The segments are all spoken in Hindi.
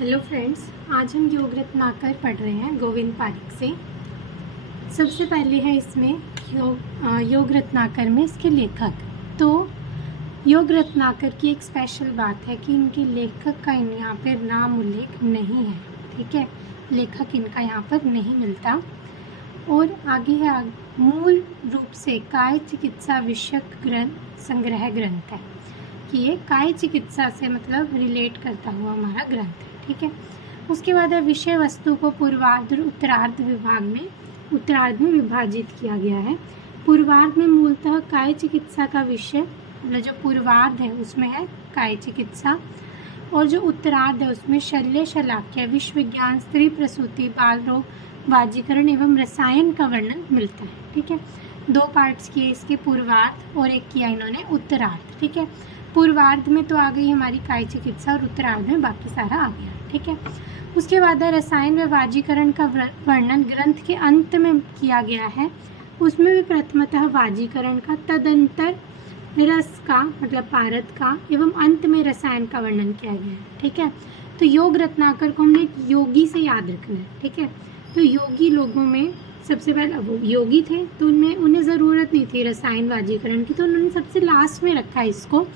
हेलो फ्रेंड्स, आज हम योग रत्नाकर पढ़ रहे हैं गोविंद पारिक से। सबसे पहले है इसमें योग रत्नाकर में इसके लेखक। तो योग रत्नाकर की एक स्पेशल बात है कि इनके लेखक का यहाँ पर नाम उल्लेख नहीं है। ठीक है, लेखक इनका यहाँ पर नहीं मिलता। और आगे है मूल रूप से काय चिकित्सा विषयक संग्रह ग्रंथ है कि ये काय चिकित्सा से मतलब रिलेट करता हुआ हमारा ग्रंथ है। ठीक है, उसके बाद है विषय वस्तु को पूर्वार्ध और उत्तरार्ध में विभाजित किया गया है। पूर्वार्ध में मूलतः काय चिकित्सा का विषय मतलब जो पूर्वार्ध है उसमें है काय चिकित्सा, और जो उत्तरार्ध है उसमें शल्य शलाक्य विश्व विज्ञान स्त्री प्रसूति बाल रोग वाजीकरण एवं रसायन का वर्णन मिलता है। ठीक है, दो पार्ट्स किए इसके, पूर्वार्ध और एक किया इन्होंने उत्तरार्ध। ठीक है, पूर्वार्ध में तो आ गई हमारी काय चिकित्सा और उत्तरार्ध में बाकी सारा आ गया। ठीक है, उसके बाद है रसायन व वाजीकरण का वर्णन ग्रंथ के अंत में किया गया है। उसमें भी प्रथमतः वाजीकरण का, तदंतर रस का मतलब पारद का एवं अंत में रसायन का वर्णन किया गया है। ठीक है, तो योग रत्नाकर को हमने योगी से याद रखना है। ठीक है, तो योगी लोगों में सबसे पहले वो योगी थे तो उन्हें ज़रूरत नहीं थी रसायन वाजीकरण की, तो उन्होंने सबसे लास्ट में रखा इसको।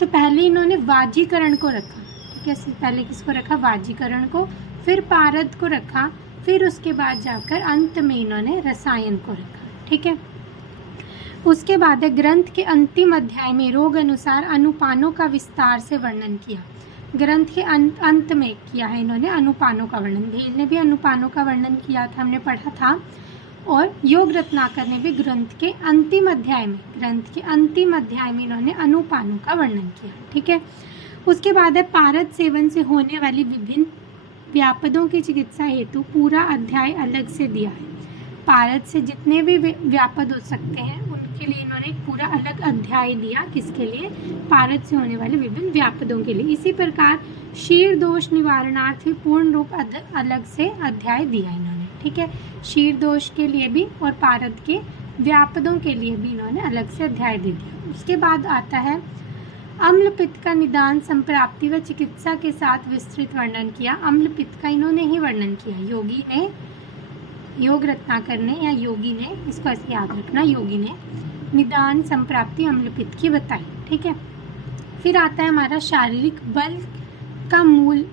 तो पहले इन्होंने वाजीकरण को रखा। ठीक है, पहले किसको रखा? वाजीकरण को, फिर पारद को रखा, फिर उसके बाद जाकर अंत में इन्होंने रसायन को रखा। ठीक है, उसके बाद ग्रंथ के अंतिम अध्याय में रोग अनुसार अनुपानों का विस्तार से वर्णन किया। ग्रंथ के अंत में किया है इन्होंने अनुपानों का वर्णन। भेल ने भी अनुपानों का वर्णन किया था, हमने पढ़ा था। और योग रत्नाकर ने भी ग्रंथ के अंतिम अध्याय में इन्होंने अनुपानों का वर्णन किया। ठीक है, उसके बाद है पारद सेवन से होने वाली विभिन्न व्यापदों की चिकित्सा हेतु पूरा अध्याय अलग से दिया है। पारद से जितने भी व्यापद हो सकते हैं उनके लिए इन्होंने एक पूरा अलग अध्याय दिया। किसके लिए? पारद से होने वाले विभिन्न व्यापदों के लिए। इसी प्रकार शीर दोष निवारणार्थ भी पूर्ण रूप अलग से अध्याय दिया इन्होंने। ठीक है, शीर दोष के लिए भी और पारद के व्यापदों के लिए भी इन्होंने अलग से अध्याय दे दिया। उसके बाद आता है अम्ल पित्त का निदान संप्राप्ति व चिकित्सा के साथ विस्तृत वर्णन किया। अम्ल पित्त का इन्होंने ही वर्णन किया, योग रत्नाकर ने या योगी ने, इसको ऐसे याद रखना, योगी ने निदान संप्राप्ति अम्ल पित्त की बताई। ठीक है, फिर आता है हमारा शारीरिक बल का मूल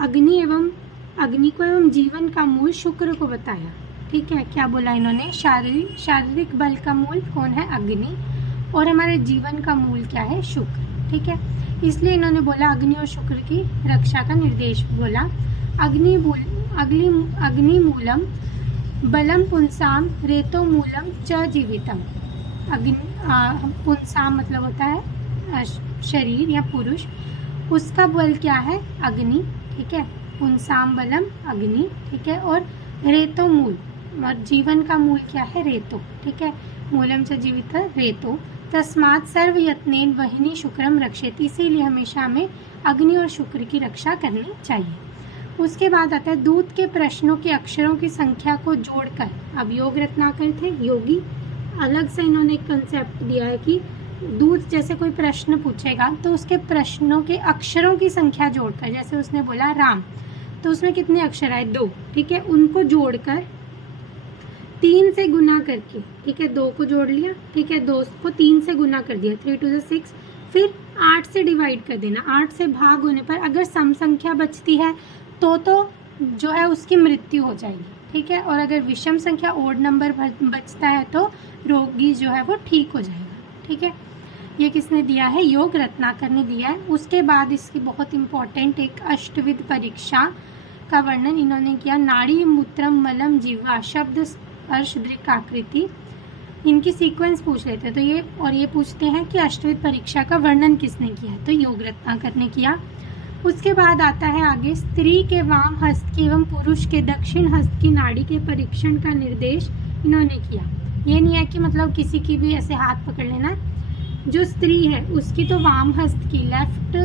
अग्नि को एवं जीवन का मूल शुक्र को बताया। ठीक है, क्या बोला इन्होंने? शारीरिक बल का मूल कौन है? अग्नि, और हमारे जीवन का मूल क्या है? शुक्र। ठीक है, इसलिए इन्होंने बोला अग्नि और शुक्र की रक्षा का निर्देश बोला। अग्नि मूलम बलम पुंसाम रेतो मूलम च जीवितम। पुंसाम मतलब होता है शरीर या पुरुष, उसका बल क्या है? अग्नि। ठीक है, पुंसाम बलम अग्नि। ठीक है, और रेतो मूल, और जीवन का मूल क्या है? रेतो। ठीक है, मूलम च जीवित रेतो तस्मात् सर्व यत्नेन वहिनी शुक्रम रक्षेत। इसीलिए हमेशा हमें अग्नि और शुक्र की रक्षा करनी चाहिए। उसके बाद आता है दूत के प्रश्नों के अक्षरों की संख्या को जोड़कर। अब योग रत्नाकर थे योगी, अलग से इन्होंने एक कंसेप्ट दिया है कि दूत जैसे कोई प्रश्न पूछेगा तो उसके प्रश्नों के अक्षरों की संख्या जोड़कर, जैसे उसने बोला राम, तो उसमें कितने अक्षर आए? 2। ठीक है, उनको जोड़कर 3 से गुना करके, ठीक है, 2 को जोड़ लिया, ठीक है, 2 को 3 से गुना कर दिया, 3 2 6, फिर 8 से डिवाइड कर देना। 8 से भाग होने पर अगर सम संख्या बचती है तो जो है उसकी मृत्यु हो जाएगी। ठीक है, और अगर विषम संख्या ओड नंबर बचता है तो रोगी जो है वो ठीक हो जाएगा। ठीक है, ये किसने दिया है? योग रत्नाकर ने दिया है। उसके बाद इसकी बहुत इंपॉर्टेंट एक अष्टविध परीक्षा का वर्णन इन्होंने किया। नाड़ी मूत्रम मलम जीवा शब्द स्पर्श दृक् आकृति, इनकी सीक्वेंस पूछ लेते हैं। तो ये पूछते हैं कि अष्टविध परीक्षा का वर्णन किसने किया है? तो योग रत्नाकर ने किया। उसके बाद आता है आगे स्त्री के वाम हस्त की एवं पुरुष के दक्षिण हस्त की नाड़ी के परीक्षण का निर्देश इन्होंने किया। ये नहीं है कि मतलब किसी की भी ऐसे हाथ पकड़ लेना। जो स्त्री है उसकी तो वाम हस्त की लेफ्ट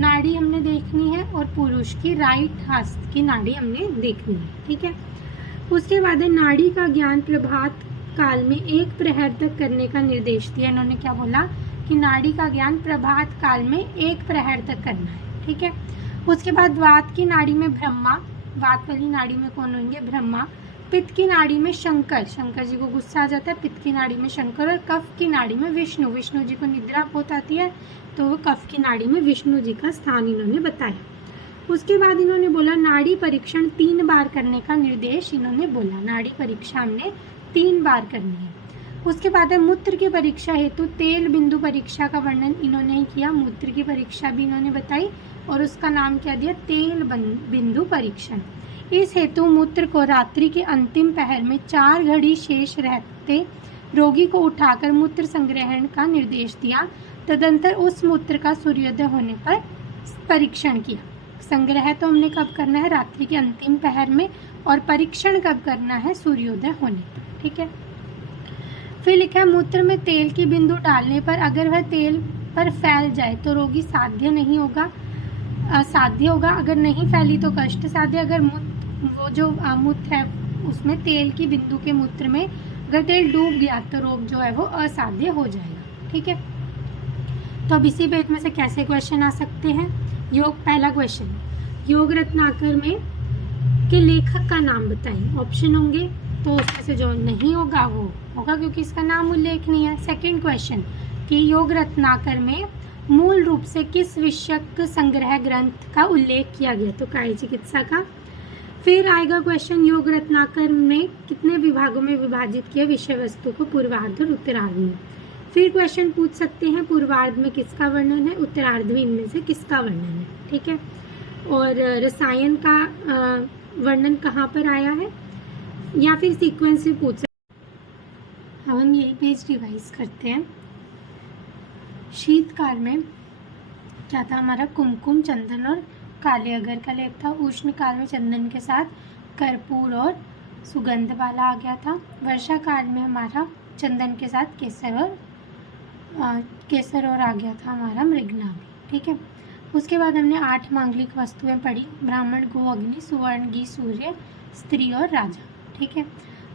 नाड़ी हमने देखनी है और पुरुष की राइट हस्त की नाड़ी हमने देखनी है। ठीक है, उसके बाद नाड़ी का ज्ञान प्रभात काल में 1 प्रहर तक करने का निर्देश दिया। इन्होंने क्या बोला कि नाड़ी का ज्ञान प्रभात काल में 1 प्रहर तक करना है। ठीक है, उसके बाद वात की नाड़ी में ब्रह्मा, वात वाली नाड़ी में कौन होंगे? ब्रह्मा। पित्त की नाड़ी में शंकर, शंकर जी को गुस्सा आ जाता है, पित्त की नाड़ी में शंकर। और कफ की नाड़ी में विष्णु, विष्णु जी को निद्रा बहुत आती है तो वो कफ की नाड़ी में विष्णु जी का स्थान इन्होंने बताया। उसके बाद इन्होंने बोला नाड़ी परीक्षण 3 बार करने का निर्देश इन्होंने बोला। नाड़ी परीक्षा हमने 3 बार करनी है। उसके बाद है मूत्र की परीक्षा हेतु तेल बिंदु परीक्षा का वर्णन इन्होंने ही किया। मूत्र की परीक्षा भी इन्होंने बताई और उसका नाम क्या दिया? तेल बिंदु परीक्षण। इस हेतु मूत्र को रात्रि के अंतिम पहर में 4 घड़ी शेष रहते रोगी को उठाकर मूत्र संग्रहण का निर्देश दिया। तदंतर उस मूत्र का सूर्योदय होने पर परीक्षण किया। संग्रह तो हमने कब करना है? रात्रि के अंतिम पहर में। और परीक्षण कब करना है? सूर्योदय होने पर। ठीक है। फिर लिखा है मूत्र में तेल की बिंदु डालने पर अगर वह तेल पर फैल जाए तो रोगी साध्य नहीं होगा, असाध्य होगा। अगर नहीं फैली तो कष्ट साध्य। अगर वो जो मूत्र है उसमें तेल की बिंदु के मूत्र में अगर तेल डूब गया तो रोग जो है वो असाध्य हो जाएगा। ठीक है। तो अब इसी पेज में से कैसे क्वेश्चन आ सकते हैं? पहला क्वेश्चन, योग रत्नाकर में के लेखक का नाम बताइए। ऑप्शन होंगे तो उसमें से जो नहीं होगा वो होगा क्योंकि इसका नाम उल्लेख नहीं है। सेकंड क्वेश्चन कि योग रत्नाकर में मूल रूप से किस विषयक संग्रह ग्रंथ का उल्लेख किया गया? तो काय चिकित्सा का। फिर आएगा क्वेश्चन योग रत्नाकर में कितने विभागों में विभाजित किया विषय वस्तु को? पूर्वार्ध और उत्तरार्ध में। फिर क्वेश्चन पूछ सकते हैं पूर्वार्ध में किसका वर्णन है, उत्तरार्ध में इनमें से किसका वर्णन है। ठीक है। और रसायन का वर्णन कहाँ पर आया है, या फिर सीक्वेंस भी पूछ सकते। हम यही पेज रिवाइज करते हैं। शीतकाल में क्या था हमारा? कुमकुम, चंदन और काले अगर का लेप था। उष्ण काल में चंदन के साथ कर्पूर और सुगंध वाला आ गया था। वर्षा काल में हमारा चंदन के साथ केसर और आ गया था हमारा मृगना भी। ठीक है। उसके बाद हमने 8 मांगलिक वस्तुएं पढ़ी, ब्राह्मण, गो, अग्नि, सुवर्ण, घी, सूर्य, स्त्री और राजा। ठीक है।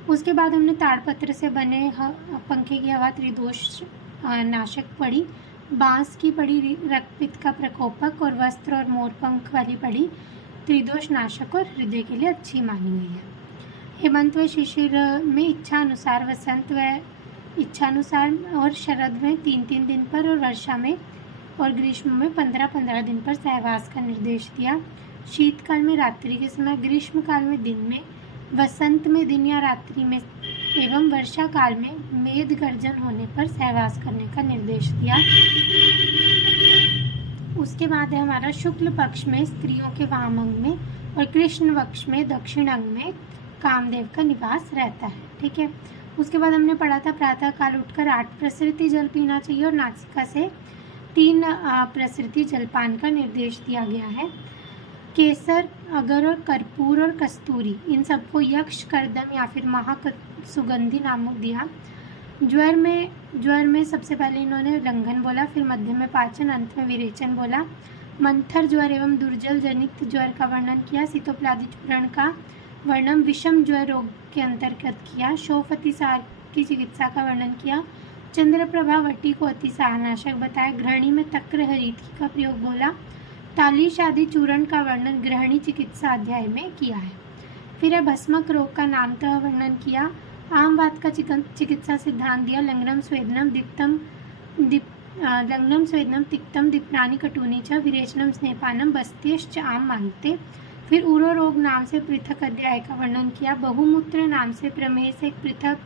उसके बाद हमने ताड़पत्र से बने पंखे की हवा त्रिदोष नाशक पढ़ी, बांस की पढ़ी रक्तपित्त का प्रकोपक, और वस्त्र और मोरपंख वाली पढ़ी त्रिदोष नाशक और हृदय के लिए अच्छी मानी गई है। हेमंत व शिशिर में इच्छा अनुसार, वसंत व इच्छानुसार और शरद में 3-3 दिन पर, और वर्षा में और ग्रीष्म में 15-15 दिन पर सहवास का निर्देश दिया। शीतकाल में रात्रि के समय, ग्रीष्मकाल में दिन में, वसंत में दिन या रात्रि में एवं वर्षा काल में मेघ गर्जन होने पर सहवास करने का निर्देश दिया। उसके बाद है हमारा शुक्ल पक्ष में स्त्रियों के वाम अंग में और कृष्ण पक्ष में दक्षिण अंग में कामदेव का निवास रहता है। ठीक है। उसके बाद हमने पढ़ा था प्रातः काल उठकर 8 प्रसृति जल पीना चाहिए और नासिका से 3 प्रसृति जलपान का निर्देश दिया गया है। केसर, अगर और कर्पूर और कस्तूरी इन सबको यक्ष, करदम या फिर महासुगंधि नामक दिया। ज्वर में सबसे पहले इन्होंने लंघन बोला, फिर मध्य में पाचन, अंत में विरेचन बोला। मंथर ज्वर एवं दुर्जल जनित ज्वर का वर्णन किया। शीतोपलादी चूर्ण का वर्णन विषम ज्वर रोग के अंतर्गत किया। शोफतिसार की चिकित्सा का वर्णन किया। चंद्रप्रभा वटी को अतिसारनाशक बताया। ग्रहणी में तक्र हरीति का प्रयोग बोला। तालीश आदि चूर्ण का वर्णन ग्रहणी चिकित्सा अध्याय में किया है। फिर है भस्मक रोग का नामतः वर्णन किया। आम वात का चिकित्सा सिद्धांत दिया। लंग्नम स्वेदनम तिक्तम दीप्राणी कटूनी च विरेचनम स्नेपानम बस्त्यश्च आम मानते। फिर उरो रोग नाम से पृथक अध्याय का वर्णन किया। बहुमूत्र नाम से प्रमेय से एक पृथक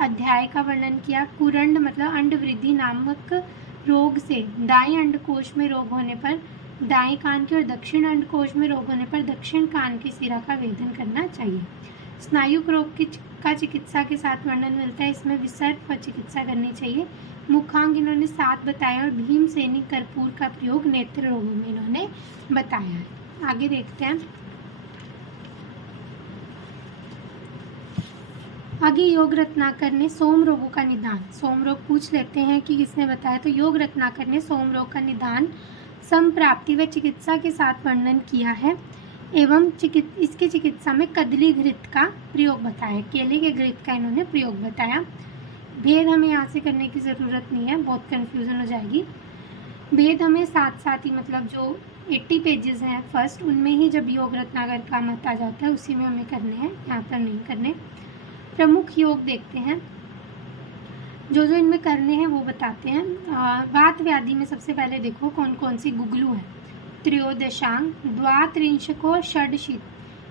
अध्याय का वर्णन किया। कुरंड मतलब अंड वृद्धि नामक रोग से दाएं अंडकोश में रोग होने पर दाएं कान के और दक्षिण अंडकोश में रोग होने पर दक्षिण कान की सिरा का वेदन करना चाहिए। स्नायुक रोग का चिकित्सा के साथ वर्णन मिलता है। इसमें विसर्प चिकित्सा करनी चाहिए। मुखांग इन्होंने 7 बताया और भीमसेनी कर्पूर का प्रयोग नेत्र रोगों में इन्होंने बताया है। आगे देखते हैं। आगे योग रत्नाकर ने सोम रोगों का निदान, सोम रोग पूछ लेते हैं कि किसने बताया। तो योग रत्नाकर ने सोम रोग का निदान संप्राप्ति व चिकित्सा के साथ वर्णन किया है एवं इसकी चिकित्सा में कदली घृत का प्रयोग बताया। केले के घृत का इन्होंने प्रयोग बताया। भेद हमें यहाँ से करने की ज़रूरत नहीं है, बहुत कन्फ्यूज़न हो जाएगी। भेद हमें साथ साथ ही मतलब जो 80 पेजेस हैं फर्स्ट, उनमें ही जब योग रत्नाकर का मत आ जाता है उसी में हमें करने हैं, यहाँ पर नहीं करने। प्रमुख योग देखते हैं, जो जो इनमें करने हैं वो बताते हैं। वात व्याधि में सबसे पहले देखो कौन कौन सी गुगलू है। त्रयोदशांग, द्वात्रिंशको,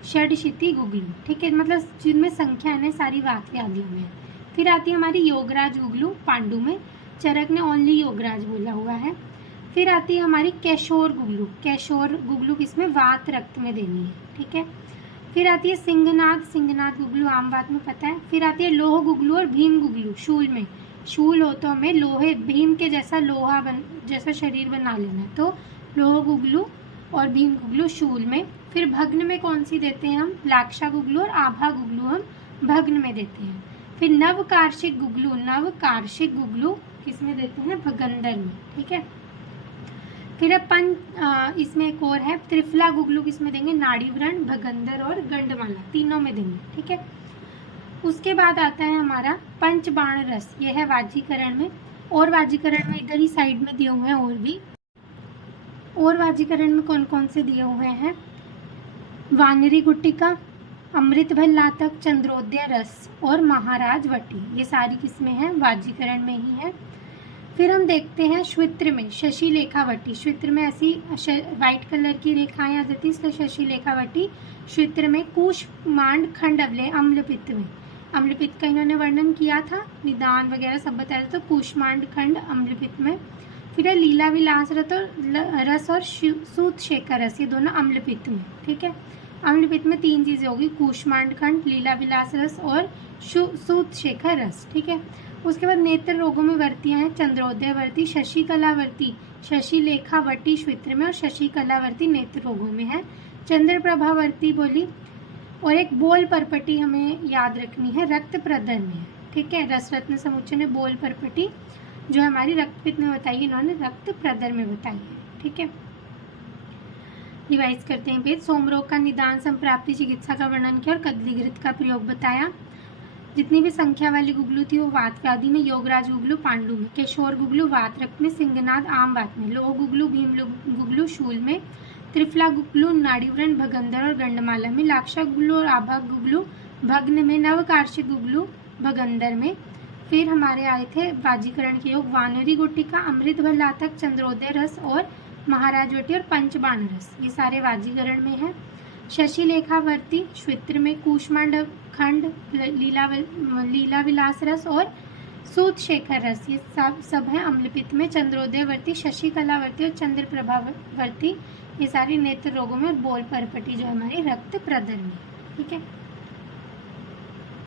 षडशीति गुगलू, ठीक है, मतलब जिनमें संख्या है सारी वात व्याधियों में। फिर आती है हमारी योगराज गुगलू, पांडु में, चरक ने ओनली योगराज बोला हुआ है। फिर आती है हमारी कैशोर गुगलू, कैशोर गुगलू किसमें, वात रक्त में देनी है, ठीक है। फिर आती है सिंहनाद, सिंहनाद गुगलू आम बात में पता है। फिर आती है लोह गुगलू और भीम गुगलू, शूल में, शूल हो तो हमें लोहे भीम के जैसा लोहा जैसा शरीर बना लेना है, तो लोह गुगलू और भीम गुगलू शूल में। फिर भग्न में कौन सी देते हैं हम, लाक्षा गुगलू और आभा गुगलू हम भग्न में देते हैं। फिर नवकार्षिक गुगलू, नवकार्षिक गुगलू किसमें देते हैं, भगंदर में, ठीक है। फिर अब इसमें एक और है त्रिफला गुगलू, किसमें देंगे, नाड़ी व्रण, भगंदर और गंडमाला, तीनों में देंगे, ठीक है। उसके बाद आता है हमारा पंचबाण रस, यह है वाजीकरण में। और वाजीकरण में इधर ही साइड में दिए हुए हैं और भी, और वाजीकरण में कौन कौन से दिए हुए हैं, वानरी गुट्टिका, अमृत भल्लातक, चंद्रोदय रस और महाराज वटी, ये सारी किसमें है, वाजीकरण में ही है। फिर हम देखते हैं श्वित्र में, शशि लेखावटी, श्वित्र में ऐसी वाइट कलर की रेखाएं आ जाती है इसलिए शशि लेखावटी। श्वित्र में कूष्मांड खंड अवलय, अम्लपित्त में, अम्लपित्त का इन्होंने वर्णन किया था, निदान वगैरह सब बताया था, तो कूष्मांड खंड अम्लपित्त में। फिर है लीला विलास रस और सूत शेखर रस, ये दोनों अम्लपित्त में, ठीक है। अम्लपित्त में 3 चीजें होगी, कूष्मांड खंड, लीला विलास रस और सूत शेखर रस, ठीक है। उसके बाद नेत्र रोगों में वर्तियां हैं, चंद्रोदयवर्ती, शशि कलावर्ती, शशि लेखावर्ती श्वित्र में और शशि कलावर्ती नेत्र रोगों में है। चंद्र प्रभावर्ती बोली, और एक बोल परपटी हमें याद रखनी है, रक्त प्रदर में, ठीक है। रस रत्न समुच्चय ने बोल परपटी जो हमारी रक्तपित्त में बताई, इन्होंने रक्त प्रदर में बताई है, ठीक है। रिवाइज करते हैं पेज। सोमरोग का निदान, संप्राप्ति, चिकित्सा का वर्णन किया और कदलीघृत का प्रयोग बताया। जितनी भी संख्या वाली गुगलू थी वो वात व्याधि में, योगराज गुगलू पांडु में, केशोर गुगलू वात रक्त में, सिंहनाद आम वात में, लोह गुगलू भीम गुगलू शूल में, त्रिफला गुगलू नाड़ीव्रण भगंदर और गंडमाला में, लाक्षा गुगलू और आभा गुगलू भग्न में, नवकार्षिक गुगलू भगंदर में। फिर हमारे आए थे वाजीकरण के योग, वानरी गुट्टिका, अमृत भल्लातक, चंद्रोदय रस और महाराजवटी और पंचबाण रस, ये सारे वाजीकरण में है। शशि लेखावर्ती श्वित्र में, कूष्मांड खंड, लीला विलास रस और सूत शेखर रस, ये सब है अम्लपित्त में। चंद्रोदयवर्ती, शशि कलावर्ती और चंद्र प्रभावर्ती, ये सारी नेत्र रोगों में, और बोल परपटी जो हमारी रक्त प्रदर में, ठीक है।